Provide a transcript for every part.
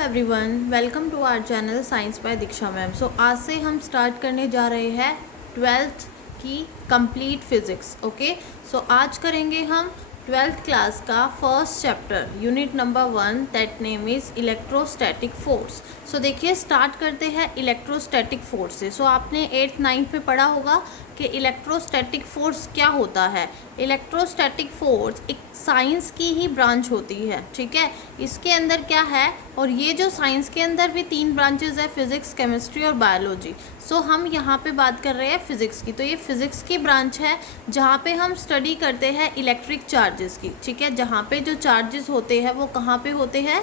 Everyone, welcome to our channel science by Diksha ma'am. So आज से हम स्टार्ट करने जा रहे हैं 12th की कंप्लीट फिज़िक्स। ओके, सो आज करेंगे हम 12th क्लास का first chapter unit number 1 that name is electrostatic force. So देखिए, स्टार्ट करते हैं इलेक्ट्रोस्टैटिक फोर्स से। सो आपने 8th 9th में पढ़ा होगा कि इलेक्ट्रोस्टैटिक फोर्स क्या होता है। इलेक्ट्रोस्टैटिक फोर्स एक साइंस की ही ब्रांच होती है, ठीक है। इसके अंदर क्या है, और ये जो साइंस के अंदर भी 3 ब्रांचेस है, फिजिक्स, केमिस्ट्री और बायोलॉजी। सो हम यहाँ पे बात कर रहे हैं फिजिक्स की, तो ये फिजिक्स की ब्रांच है जहाँ पे हम स्टडी करते हैं इलेक्ट्रिक चार्जेस की, ठीक है। जहाँ पे जो चार्जेस होते हैं वो कहाँ पे होते हैं,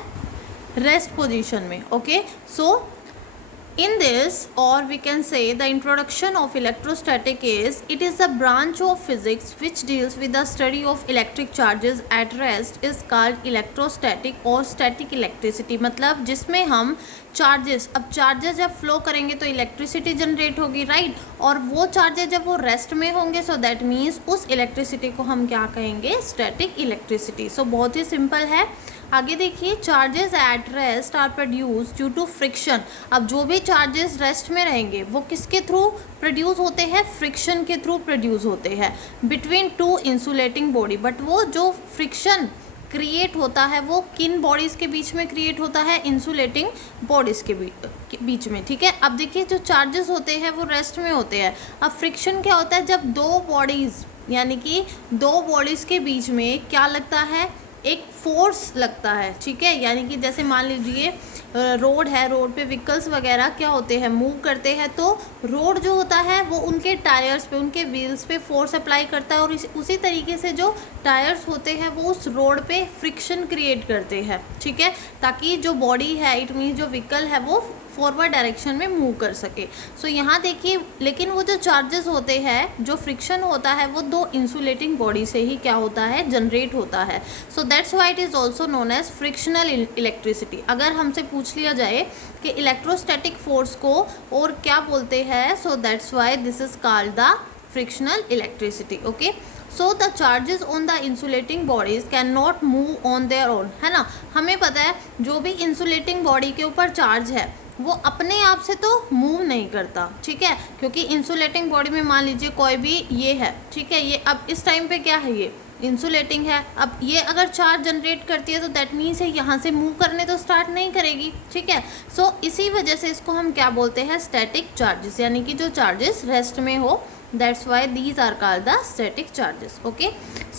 रेस्ट पोजीशन में। Okay, so in this, or we can say the introduction of electrostatic is, it is a branch of physics which deals with the study of electric charges at rest is called electrostatic or static electricity। मतलब जिसमें हम charges, अब charges जब flow करेंगे तो electricity generate होगी, right. और वो चार्जेस जब वो रेस्ट में होंगे, सो दैट मीन्स उस इलेक्ट्रिसिटी को हम क्या कहेंगे, स्टैटिक इलेक्ट्रिसिटी। सो बहुत ही सिंपल है। आगे देखिए, charges at rest are produce due to friction. अब जो भी चार्जेस रेस्ट में रहेंगे वो किसके थ्रू प्रोड्यूस होते हैं, फ्रिक्शन के थ्रू प्रोड्यूस होते हैं between two insulating body. But वो जो फ्रिक्शन क्रिएट होता है वो किन बॉडीज़ के बीच में क्रिएट होता है, इंसुलेटिंग बॉडीज़ के बीच में, ठीक है। अब देखिए, जो चार्जेस होते हैं वो रेस्ट में होते हैं। अब फ्रिक्शन क्या होता है, जब दो बॉडीज़ यानी कि दो बॉडीज़ के बीच में क्या लगता है, एक फोर्स लगता है, ठीक है। यानी कि जैसे मान लीजिए रोड है, रोड पे व्हीकल्स वगैरह क्या होते हैं, मूव करते हैं, तो रोड जो होता है वो उनके टायर्स पे, उनके व्हील्स पे फोर्स अप्लाई करता है, और उसी तरीके से जो टायर्स होते हैं वो उस रोड पे फ्रिक्शन क्रिएट करते हैं, ठीक है, ताकि जो बॉडी है, इट मीन्स जो व्हीकल है वो फॉरवर्ड डायरेक्शन में मूव कर सके। सो यहाँ देखिए, लेकिन वो जो चार्जेस होते हैं, जो फ्रिक्शन होता है वो दो इंसुलेटिंग बॉडी से ही क्या होता है, जनरेट होता है। So that's why it is also known as frictional electricity. अगर हमसे पूछ लिया जाए कि इलेक्ट्रोस्टैटिक फोर्स को और क्या बोलते हैं, सो that's why this is called the frictional electricity. Okay, so the charges on the insulating bodies can not move on their own, है ना। हमें पता है जो भी इंसुलेटिंग बॉडी के ऊपर चार्ज है वो अपने आप से तो मूव नहीं करता, ठीक है, क्योंकि इंसुलेटिंग बॉडी में मान लीजिए कोई भी ये है, ठीक है, ये अब इस टाइम पे क्या है, ये इंसुलेटिंग है। अब ये अगर चार्ज जनरेट करती है तो दैट मीन्स है यहाँ से मूव करने तो स्टार्ट नहीं करेगी, ठीक है। सो इसी वजह से इसको हम क्या बोलते हैं, स्टैटिक चार्जेस, यानी कि जो चार्जेस रेस्ट में हो, that's why these are called the static charges. Okay,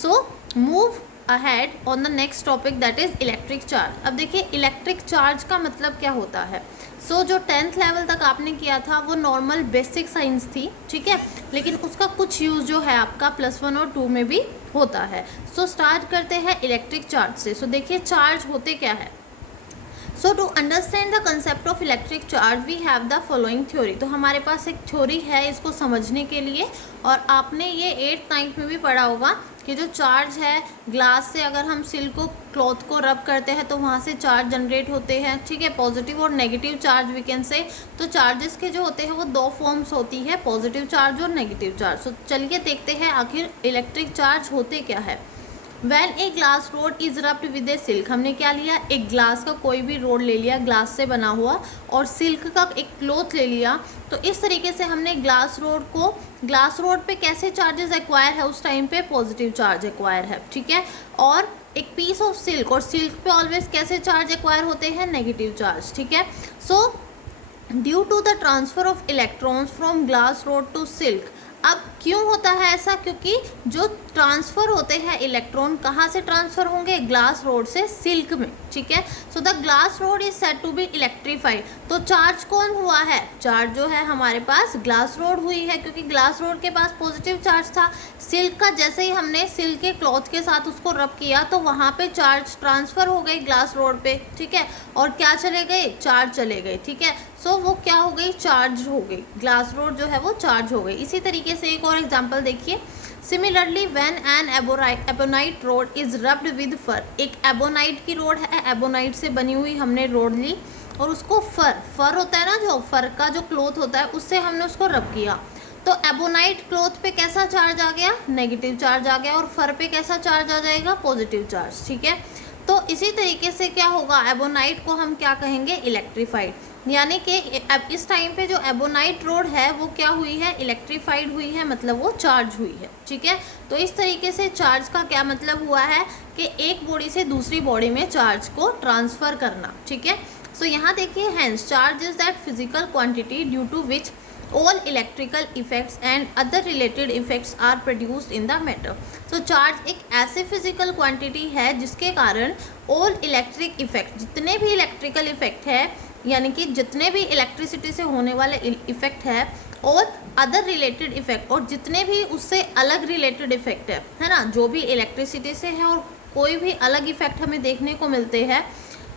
so move ahead on the next topic that is electric charge. अब देखिए, इलेक्ट्रिक चार्ज का मतलब क्या होता है। सो जो 10th लेवल तक आपने किया था वो नॉर्मल बेसिक साइंस थी, ठीक है, लेकिन उसका कुछ यूज़ जो है आपका +1 और 2 में भी होता है। सो स्टार्ट करते हैं इलेक्ट्रिक चार्ज से। सो देखिए, चार्ज होते क्या है। So to understand the concept of electric charge we have the following theory. तो हमारे पास एक थ्योरी है इसको समझने के लिए, और आपने ये 8th 9th में भी पढ़ा होगा कि जो चार्ज है, ग्लास से अगर हम सिल्क को, क्लॉथ को रब करते हैं तो वहाँ से चार्ज जनरेट होते हैं, ठीक है, पॉजिटिव और negative charge we can say. तो चार्जेस के जो होते हैं वो दो फॉर्म्स होती है, पॉजिटिव चार्ज और नेगेटिव चार्ज। सो चलिए देखते हैं आखिर इलेक्ट्रिक चार्ज होते क्या है। When a glass rod is rubbed with A silk, हमने क्या लिया, एक ग्लास का कोई भी रोड ले लिया, ग्लास से बना हुआ, और सिल्क का एक क्लॉथ ले लिया। तो इस तरीके से हमने ग्लास रोड पे कैसे चार्जेस एक्वायर है, उस टाइम पे पॉजिटिव चार्ज एक्वायर है, ठीक है। और एक पीस ऑफ सिल्क, और सिल्क पे ऑलवेज कैसे चार्ज एक्वायर होते हैं, नेगेटिव चार्ज, ठीक है। So due to the transfer of electrons from glass rod to silk. अब क्यों होता है ऐसा, क्योंकि जो ट्रांसफ़र होते हैं इलेक्ट्रॉन, कहाँ से ट्रांसफ़र होंगे, ग्लास रोड से सिल्क में, ठीक है। So the glass rod is said to be electrified. तो चार्ज कौन हुआ है, चार्ज जो है हमारे पास ग्लास रोड हुई है, क्योंकि ग्लास रोड के पास पॉजिटिव चार्ज था। सिल्क का जैसे ही हमने सिल्क के क्लॉथ के साथ उसको रब किया तो वहाँ पे चार्ज ट्रांसफ़र हो गई ग्लास रोड पे, ठीक है, और क्या चले गए, चार्ज चले गए, ठीक है। सो वो क्या हो गई, चार्ज हो गई, ग्लास रोड जो है वो चार्ज हो गई। इसी तरीके से एक और एग्जांपल देखिए, similarly when an ebonite rod is rubbed with fur. एक एबोनाइट की रोड है, एबोनाइट से बनी हुई हमने रोड ली और उसको फर होता है ना, जो फर का जो क्लॉथ होता है, उससे हमने उसको रब किया। तो एबोनाइट क्लॉथ पे कैसा चार्ज आ गया, नेगेटिव चार्ज आ गया, और फर पे कैसा चार्ज आ जाएगा, पॉजिटिव चार्ज, ठीक है। तो इसी तरीके से क्या होगा, एबोनाइट को हम क्या कहेंगे, इलेक्ट्रीफाइड। यानी कि अब इस टाइम पे जो एबोनाइट रोड है वो क्या हुई है, इलेक्ट्रीफाइड हुई है, मतलब वो चार्ज हुई है। ठीक है, तो इस तरीके से चार्ज का क्या मतलब हुआ है कि एक बॉडी से दूसरी बॉडी में चार्ज को ट्रांसफ़र करना। ठीक है, सो यहाँ देखिए, hence charge is that physical quantity due to which all electrical effects and other related effects are produced in the matter। so charge एक ऐसे physical quantity है जिसके कारण all electric effect, जितने भी electrical effect है, यानी कि जितने भी इलेक्ट्रिसिटी से होने वाले इफ़ेक्ट है, और अदर रिलेटेड इफ़ेक्ट, और जितने भी उससे अलग रिलेटेड इफ़ेक्ट है ना, जो भी इलेक्ट्रिसिटी से है और कोई भी अलग इफ़ेक्ट हमें देखने को मिलते हैं,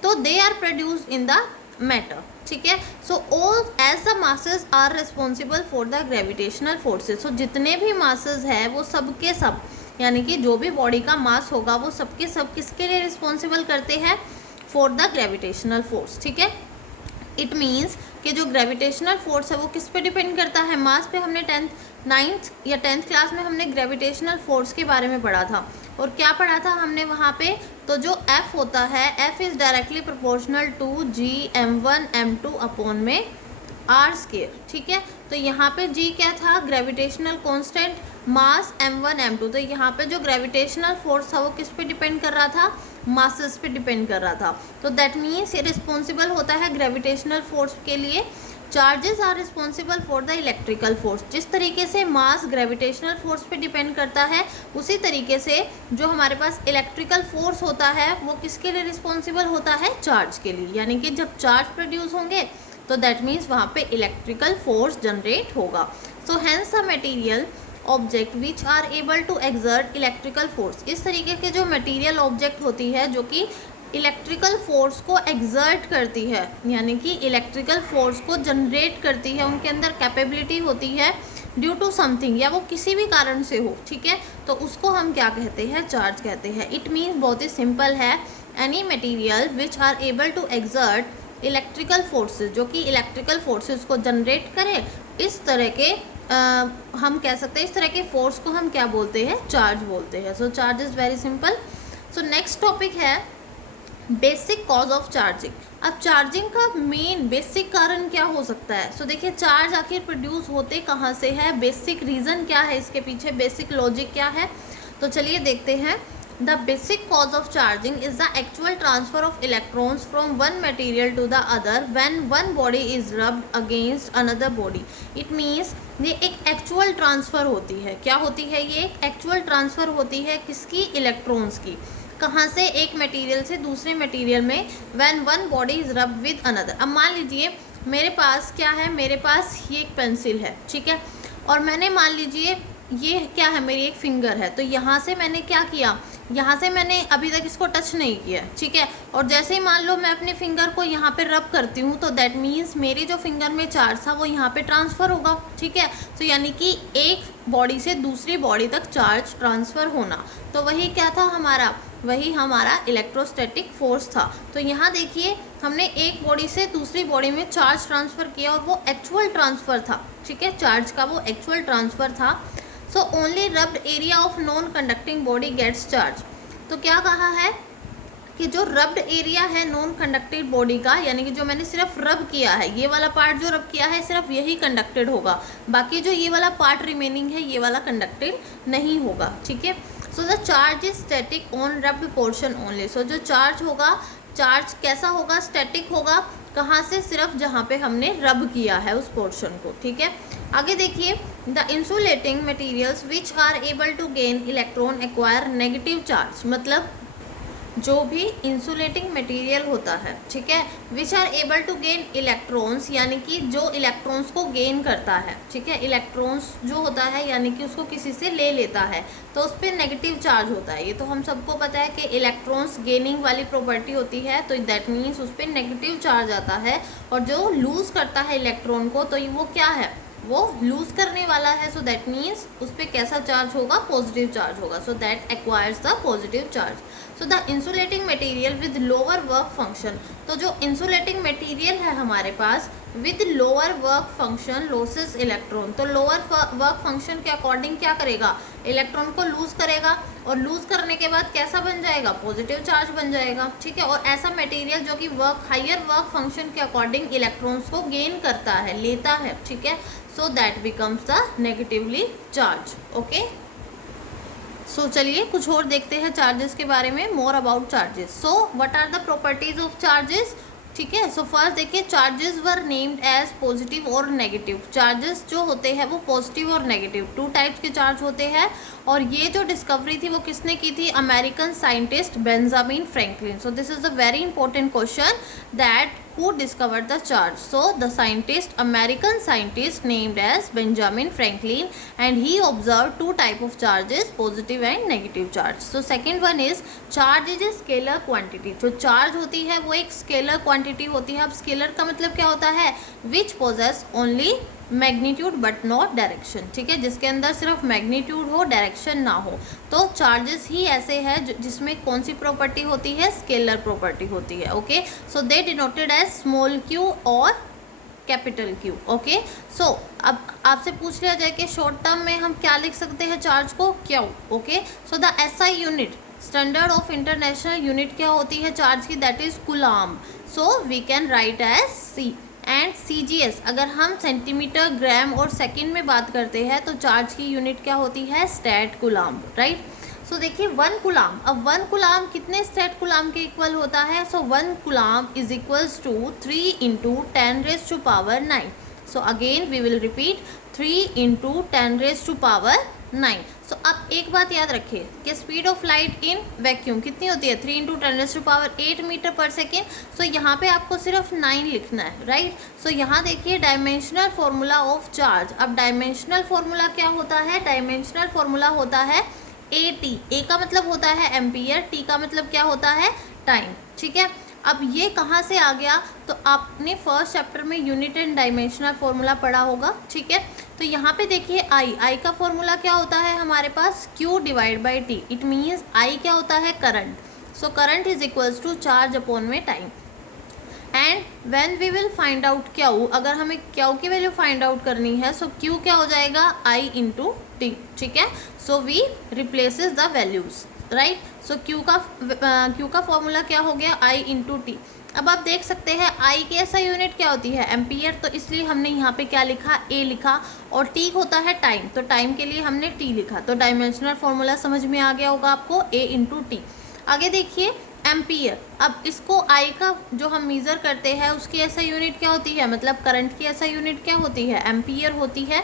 तो they are produced in the matter. ठीक है, so all as the masses are responsible for the gravitational forces. So जितने भी मासेस है वो सब के सब, यानी कि जो भी बॉडी का मास होगा वो सब के सब किसके लिए रिस्पॉन्सिबल करते हैं, फॉर द ग्रेविटेशनल फोर्स। ठीक है, इट मीन्स कि जो ग्रेविटेशनल फोर्स है वो किस पे डिपेंड करता है, मास पे। हमने 9th या 10th क्लास में हमने ग्रेविटेशनल फोर्स के बारे में पढ़ा था, और क्या पढ़ा था हमने वहाँ पे, तो जो F होता है, F is directly proportional to G m1m2 upon में r²। ठीक है, तो यहाँ पे G क्या था, ग्रेविटेशनल कांस्टेंट, मास m1 m2। तो यहाँ पे जो ग्रेविटेशनल फोर्स था वो किस पे डिपेंड कर रहा था, मासेस पे डिपेंड कर रहा था। तो दैट मीन्स ये रिस्पॉन्सिबल होता है ग्रेविटेशनल फोर्स के लिए। Charges are responsible for the electrical force. जिस तरीके से मास ग्रेविटेशनल फोर्स पे डिपेंड करता है, उसी तरीके से जो हमारे पास इलेक्ट्रिकल फोर्स होता है वो किसके लिए रिस्पॉन्सिबल होता है, चार्ज के लिए। यानी कि जब चार्ज प्रोड्यूस होंगे तो दैट मीन्स वहाँ पे इलेक्ट्रिकल फोर्स जनरेट होगा। So hence the material object which are able to exert electrical force. इस तरीके के जो मटेरियल ऑब्जेक्ट होती है जो कि इलेक्ट्रिकल फोर्स को एक्सर्ट करती है, यानी कि इलेक्ट्रिकल फोर्स को जनरेट करती है, उनके अंदर कैपेबिलिटी होती है ड्यू टू समथिंग, या वो किसी भी कारण से हो। ठीक है, तो उसको हम क्या कहते हैं, चार्ज कहते हैं। इट मीन्स बहुत ही सिंपल है, any material which are able to exert electrical forces, जो कि इलेक्ट्रिकल फोर्सेज को जनरेट करे, इस तरह के हम कह सकते हैं, इस तरह के फोर्स को हम क्या बोलते हैं, चार्ज बोलते हैं। So charge is very simple. So next topic है बेसिक कॉज ऑफ चार्जिंग। अब चार्जिंग का मेन बेसिक कारण क्या हो सकता है। सो देखिए, चार्ज आखिर प्रोड्यूस होते कहाँ से है, बेसिक रीज़न क्या है इसके पीछे, बेसिक लॉजिक क्या है, तो चलिए देखते हैं। The basic cause of charging is the actual transfer of electrons from one material to the other when one body is rubbed against another body. It means ये एक एक्चुअल ट्रांसफ़र होती है। क्या होती है, ये एक एक्चुअल ट्रांसफ़र होती है, किसकी, इलेक्ट्रॉन्स की। कहाँ से, एक मटेरियल से दूसरे मटेरियल में, when one body is rubbed with another. अब मान लीजिए मेरे पास क्या है, मेरे पास ये एक पेंसिल है, ठीक है, और मैंने मान लीजिए ये क्या है, मेरी एक फिंगर है, तो यहाँ से मैंने क्या किया, यहाँ से मैंने अभी तक इसको टच नहीं किया, ठीक है, और जैसे ही मान लो मैं अपने फिंगर को यहाँ पे रब करती हूँ, तो दैट मीन्स मेरी जो फिंगर में चार्ज था वो यहाँ पे ट्रांसफ़र होगा। ठीक है, तो यानी कि एक बॉडी से दूसरी बॉडी तक चार्ज ट्रांसफ़र होना, तो वही क्या था हमारा, वही हमारा इलेक्ट्रोस्टैटिक फोर्स था। तो यहाँ देखिए, हमने एक बॉडी से दूसरी बॉडी में चार्ज ट्रांसफ़र किया और वो एक्चुअल ट्रांसफ़र था। ठीक है, चार्ज का वो एक्चुअल ट्रांसफ़र था। So only rubbed area of non conducting body gets charge. तो क्या कहा है कि जो रब्ड एरिया है नॉन कंडक्टेड बॉडी का, यानी कि जो मैंने सिर्फ रब किया है, ये वाला पार्ट जो रब किया है सिर्फ यही कंडक्टेड होगा, बाकी जो ये वाला पार्ट रिमेनिंग है ये वाला कंडक्टेड नहीं होगा। ठीक है, so the charge is static on rubbed portion only. So जो चार्ज होगा, चार्ज कैसा होगा, स्टैटिक होगा, कहाँ से, सिर्फ जहाँ पे हमने रब किया है उस पोर्शन को। ठीक है, आगे देखिए, the insulating materials which are able to gain electron acquire negative charge. मतलब जो भी इंसुलेटिंग मटेरियल होता है, ठीक है, which are able to gain electrons, यानी कि जो इलेक्ट्रॉन्स को गेन करता है, ठीक है, इलेक्ट्रॉन्स जो होता है यानी कि उसको किसी से ले लेता है, तो उस पर नेगेटिव चार्ज होता है। ये तो हम सबको पता है कि इलेक्ट्रॉन्स गेनिंग वाली प्रॉपर्टी होती है, तो दैट मीन्स उस पर नेगेटिव चार्ज आता है, और जो लूज़ करता है इलेक्ट्रॉन को, तो वो क्या है, वो लूज़ करने वाला है। सो दैट मीन्स उस पर कैसा चार्ज होगा, पॉजिटिव चार्ज होगा। So that acquires the positive charge. So the insulating material with lower work function. तो जो इंसुलेटिंग मटेरियल है हमारे पास, with lower work function losses electron. तो लोअर वर्क फंक्शन के अकॉर्डिंग क्या करेगा, इलेक्ट्रॉन को लूज करेगा, और लूज करने के बाद कैसा बन जाएगा, पॉजिटिव चार्ज बन जाएगा, ठीक है। और ऐसा मटेरियल जो कि हायर वर्क फंक्शन के अकॉर्डिंग इलेक्ट्रॉन्स को गेन करता है, लेता है, ठीक है, so that becomes the negatively charge. Okay, so चलिए कुछ और देखते हैं चार्जेस के बारे में, more about charges. So what are the properties of charges, ठीक है। सो फर्स्ट देखिए, charges were named as positive और नेगेटिव। चार्जेस जो होते हैं वो पॉजिटिव और नेगेटिव, टू टाइप्स के चार्ज होते हैं। और ये जो डिस्कवरी थी वो किसने की थी, American scientist Benjamin Franklin. So this is a very important question, that who discovered the charge. So the scientist, American scientist named as Benjamin Franklin, and he observed two type of charges, positive and negative charge. So second one is charge is a scalar quantity. जो charge होती है वो एक scalar quantity होती है। अब scalar का मतलब क्या होता है, which possess only magnitude but not direction, ठीक है, जिसके अंदर सिर्फ मैग्नीट्यूड हो, डायरेक्शन ना हो। तो चार्जेस ही ऐसे हैं जिसमें कौन सी प्रॉपर्टी होती है, स्केलर प्रॉपर्टी होती है। ओके, सो दे डिनोटेड एज स्मॉल क्यू और कैपिटल क्यू। ओके, सो अब आपसे पूछ लिया जाए कि शॉर्ट टर्म में हम क्या लिख सकते हैं चार्ज को, Q. Okay, so the SI unit, standard of international unit क्या होती है चार्ज की, that is coulomb. So we can write as C. And CGS, अगर हम सेंटीमीटर, ग्राम और सेकंड में बात करते हैं तो चार्ज की यूनिट क्या होती है, स्टैट कूलम्ब, राइट। सो देखिए 1 कूलम्ब, अब 1 कूलम्ब कितने स्टैट कूलम्ब के इक्वल होता है, so 1 coulomb is equals to 3 × 10⁻⁹। So again we will repeat 3 × 10⁻⁹। So अब एक बात याद रखिए कि speed of light in vacuum कितनी होती है, 3 × 10⁸ मीटर पर सेकेंड। सो यहाँ पे आपको सिर्फ 9 लिखना है, राइट। सो यहाँ देखिए डायमेंशनल फॉर्मूला ऑफ चार्ज। अब डायमेंशनल फॉर्मूला क्या होता है, डायमेंशनल फॉर्मूला होता है AT। A का मतलब होता है एम्पियर, T का मतलब क्या होता है, टाइम, ठीक है। अब ये कहाँ से आ गया, तो आपने फर्स्ट चैप्टर में यूनिट एंड डायमेंशनल फॉर्मूला पढ़ा होगा, ठीक है। तो यहाँ पे देखिए I का फॉर्मूला क्या होता है हमारे पास, Q divide by T। It means I क्या होता है, current. So current is equals to charge upon में time. And when we will find out Q, अगर हमें Q की वैल्यू फाइंड आउट करनी है, सो Q क्या हो जाएगा, I × T, ठीक है। So we replaces the values, right. So Q का फॉर्मूला क्या हो गया, I × T। अब आप देख सकते हैं I की ऐसा यूनिट क्या होती है, एम्पियर, तो इसलिए हमने यहाँ पे क्या लिखा, A लिखा। और T होता है टाइम, तो टाइम के लिए हमने T लिखा। तो डायमेंशनल फॉर्मूला समझ में आ गया होगा आपको, A × T। आगे देखिए एम्पियर, अब इसको I का जो हम मेज़र करते हैं उसकी ऐसा यूनिट क्या होती है, मतलब करंट की ऐसा यूनिट क्या होती है, एम्पियर होती है।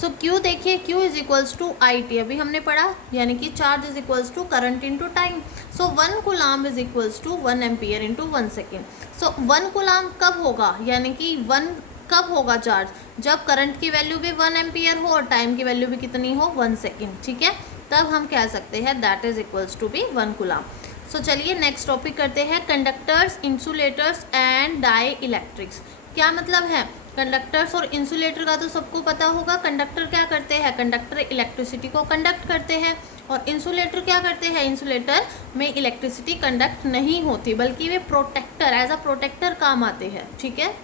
सो Q देखिए, Q is equals to IT, अभी हमने पढ़ा, यानी कि charge is equals to current into time. So 1 coulomb is equals to 1 ampere into 1 second. So 1 coulomb कब होगा, यानी कि 1 कब होगा चार्ज, जब करंट की वैल्यू भी 1 एम्पियर हो और टाइम की वैल्यू भी कितनी हो, 1 सेकेंड, ठीक है। तब हम कह सकते हैं that is equals to be 1 coulomb. सो चलिए नेक्स्ट टॉपिक करते हैं, conductors, insulators and dielectrics. क्या मतलब है, कंडक्टर्स और इंसुलेटर का तो सबको पता होगा। कंडक्टर क्या करते हैं, कंडक्टर इलेक्ट्रिसिटी को कंडक्ट करते हैं, और इंसुलेटर क्या करते हैं, इंसुलेटर में इलेक्ट्रिसिटी कंडक्ट नहीं होती, बल्कि वे प्रोटेक्टर, एज अ प्रोटेक्टर काम आते हैं, ठीक है।